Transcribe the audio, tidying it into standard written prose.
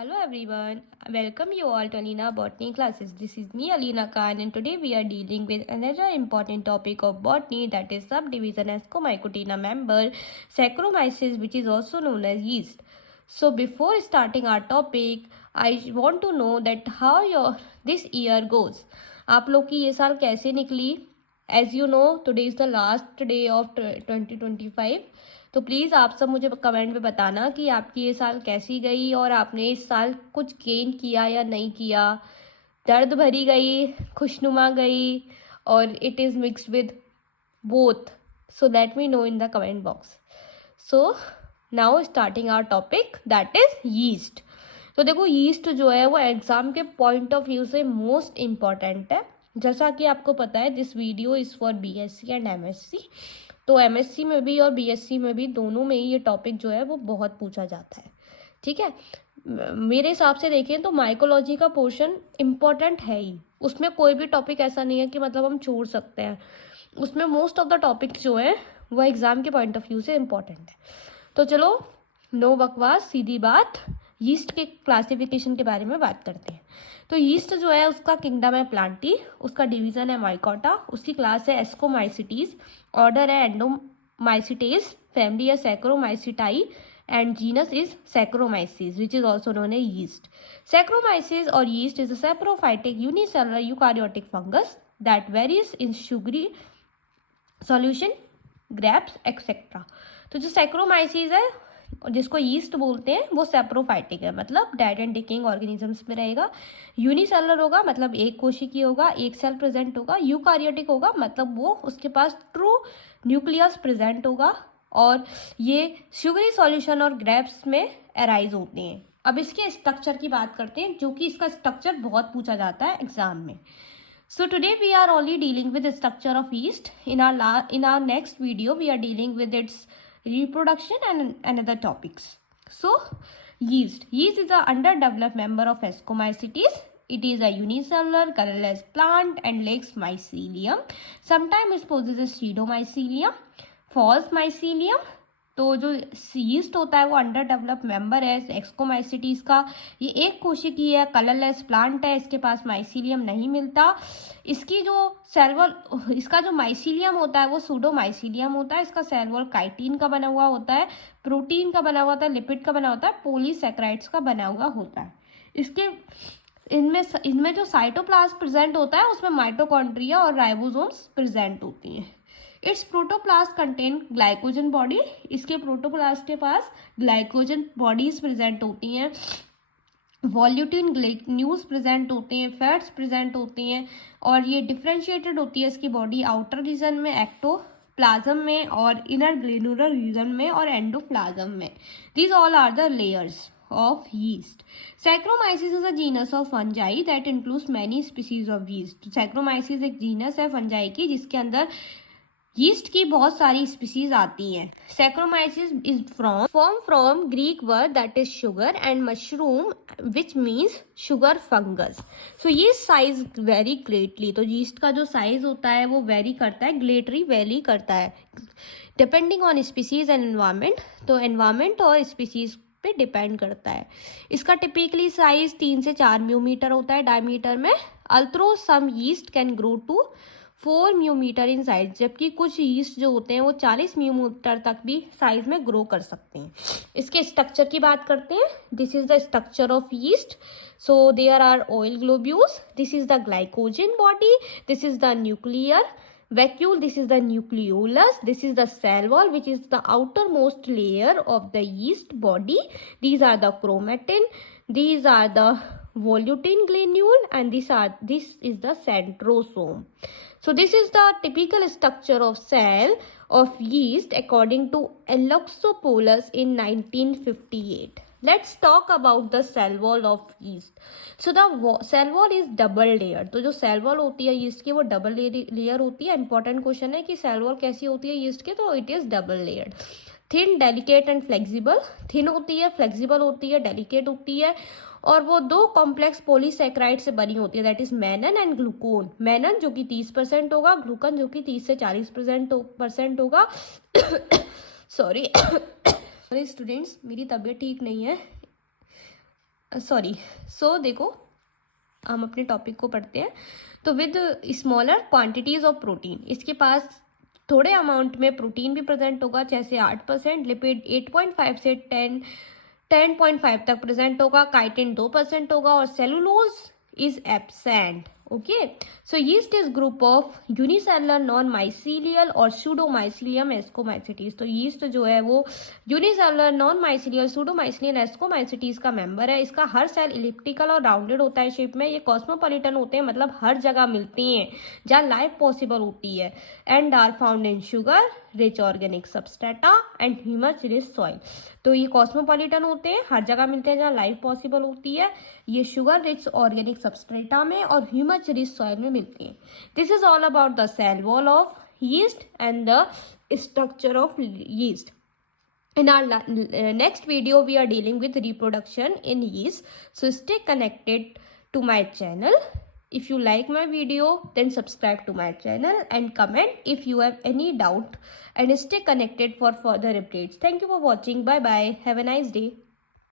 Hello everyone, welcome you all to Alina Botany classes. This is me Alina Khan and today we are dealing with another important topic of botany, that is subdivision Ascomycotina member Saccharomyces, which is also known as yeast. So before starting our topic, I want to know that how your this year goes. आप लोग की ये साल कैसे निकली? As you know, today is the last day of 2025. तो please आप सब मुझे कमेंट में बताना कि आपकी ये साल कैसी गई और आपने इस साल कुछ गेन किया या नहीं किया, दर्द भरी गई, खुशनुमा गई, और it is mixed with both. So let me know in the comment box. So now starting our topic, that is yeast. तो देखो, यीस्ट जो है वो एग्ज़ाम के पॉइंट ऑफ व्यू से मोस्ट इम्पॉर्टेंट है. जैसा कि आपको पता है, this video is for BSc and MSc. तो एमएससी में भी और बीएससी में भी, दोनों में ही ये टॉपिक जो है वो बहुत पूछा जाता है. ठीक है, मेरे हिसाब से देखें तो माइकोलॉजी का पोर्शन इम्पॉर्टेंट है ही. उसमें कोई भी टॉपिक ऐसा नहीं है कि मतलब हम छोड़ सकते हैं. उसमें मोस्ट ऑफ द टॉपिक्स जो है वो एग्ज़ाम के पॉइंट ऑफ व्यू से इम्पॉर्टेंट है. तो चलो, नो बकवास, सीधी बात, यीस्ट के क्लासिफिकेशन के बारे में बात करते हैं. तो यीस्ट जो है उसका किंगडम है प्लांटी, उसका डिवीजन है माइकोटा, उसकी क्लास है एस्कोमाइसिटीज, ऑर्डर है एंडोमाइसिटेज, फैमिली है saccharomycetaceae and genus is Saccharomyces which is also known है यीस्ट. सैक्रोमाइसिस और yeast is a saprophytic unicellular eukaryotic fungus that varies in sugary solution, grapes etcetera. तो जो saccharomyces है, जिसको yeast बोलते हैं, वो सेप्रोफाइटिक है, मतलब डेड एंड डिकेइंग ऑर्गेनिजम्स में रहेगा. यूनिसेलुलर होगा, मतलब एक कोशिकीय होगा, एक सेल प्रेजेंट होगा. यूकारियोटिक होगा, मतलब वो उसके पास ट्रू न्यूक्लियस प्रेजेंट होगा. और ये शुगरी सॉल्यूशन और ग्रेप्स में अराइज होते हैं. अब इसके स्ट्रक्चर की बात करते हैं, जो कि इसका स्ट्रक्चर बहुत पूछा जाता है एग्जाम में. So today we are only dealing with the structure of yeast. In our next video we are dealing with its reproduction and another topics. So yeast is a underdeveloped member of Ascomycetes. It is a unicellular colorless plant and lacks mycelium. Sometimes it possesses pseudomycelium, false mycelium. तो जो yeast होता है वो under develop member है एक्सकोमाइसिटीज का. ये एक कोशिकीय है, कलरलेस प्लांट है, इसके पास माइसीलियम नहीं मिलता. इसकी जो सेल वॉल, इसका जो माइसीलियम होता है वो सूडोमाइसीलियम होता है. इसका सेल वॉल काइटिन का बना हुआ होता है, प्रोटीन का बना हुआ होता है, लिपिड का बना होता है, पॉलीसैकेराइड्स का बना हुआ होता है. इसके इनमें जो साइटोप्लाज्म प्रेजेंट होता है उसमें माइटोकॉन्ड्रिया और राइबोसोम्स प्रेजेंट होती हैं. It's protoplast contain glycogen body. इसके प्रोटोप्लास्ट के पास ग्लाइकोजन बॉडीज प्रेजेंट होती हैं, वॉल्यूटिन ग्लैन्यूल्स प्रेजेंट होते हैं, फैट्स प्रेजेंट होती हैं. और ये डिफ्रेंशिएटेड होती है इसकी बॉडी आउटर रीजन में, एक्टोप्लाज्म में, और इनर ग्लैन्युलर रीजन में, और एंडोप्लाज्म में. These all are the layers of yeast. Saccharomyces is a genus of fungi that includes many species of yeast. Saccharomyces एक जीनस है फंजाई की जिसके अंदर यीस्ट की बहुत सारी स्पीसीज आती हैं. Saccharomyces is from Greek word that is sugar and mushroom which means sugar fungus. So yeast size vary greatly. तो यीस्ट का जो साइज होता है वो वेरी करता है, ग्लेटरी वेरी करता है depending on species and environment. तो एनवायरमेंट और स्पीसीज पे डिपेंड करता है. इसका टिपिकली साइज 3 से 4 म्यूमीटर होता है डायमीटर में. Although some yeast can grow to 4 micrometre in size, जबकि कुछ यीस्ट जो होते हैं वो 40 म्यूमीटर तक भी साइज में ग्रो कर सकते हैं. इसके स्ट्रक्चर की बात करते हैं. This is the structure of yeast. So there are oil globules. This is the glycogen body. This is the nuclear vacuole. This is the nucleolus. This is the cell wall, which is the outermost layer of the yeast body. These are the chromatin. These are the volutin granule, and this is the centrosome. So this is the typical structure of cell of yeast according to Aloxopoulos in 1958. Let's talk about the cell wall of yeast. So the cell wall is double layer. तो जो cell wall होती है yeast की वो double layer होती है. Important question है कि cell wall कैसी होती है yeast की, तो it is double layered. Thin, delicate and flexible. Thin होती है, flexible होती है, delicate होती है, और वो दो कॉम्प्लेक्स पॉलीसैकेराइड से बनी होती है, that is mannan and glucan. Mannan जो कि 30% होगा, ग्लूकन जो कि 30 से 40% होगा. सॉरी स्टूडेंट्स, मेरी तबीयत ठीक नहीं है. सॉरी, सो देखो हम अपने टॉपिक को पढ़ते हैं। तो with smaller quantities of protein, इसके पास थोड़े अमाउंट में प्रोटीन भी प्रेजेंट होगा, जैसे 8%, लिपिड 8.5 से 10.5 तक प्रेजेंट होगा, काइटिन 2% होगा और cellulose is absent. Okay, so yeast is group of unicellular non mycelial और सूडोमाइसीलियम एस्कोमाइसिटीज। तो यीस्ट जो है वो यूनिसेलुलर नॉन माइसीलियल सूडोमाइसीलियन एस्कोमाइसिटीज का मेंबर है। इसका हर सेल इलिप्टिकल और राउंडेड होता है शेप में। ये कॉस्मोपॉलिटन होते हैं, मतलब हर जगह मिलती हैं जहाँ लाइफ पॉसिबल होती है, and are found in sugar rich organic substrata and humus rich soil. तो ये कॉस्मोपॉलिटन होते हैं, हर जगह मिलते हैं जहाँ लाइफ पॉसिबल होती है। ये शुगर रिच ऑर्गेनिक सबस्ट्रेटा में और ह्यूमस रिच सॉइल में मिलती हैं। This is all about the cell wall of yeast and the structure of yeast. In our next video we are dealing with reproduction in yeast, so stay connected to my channel. If you like my video, then subscribe to my channel and comment if you have any doubt, and stay connected for further updates. Thank you for watching. Bye bye, have a nice day.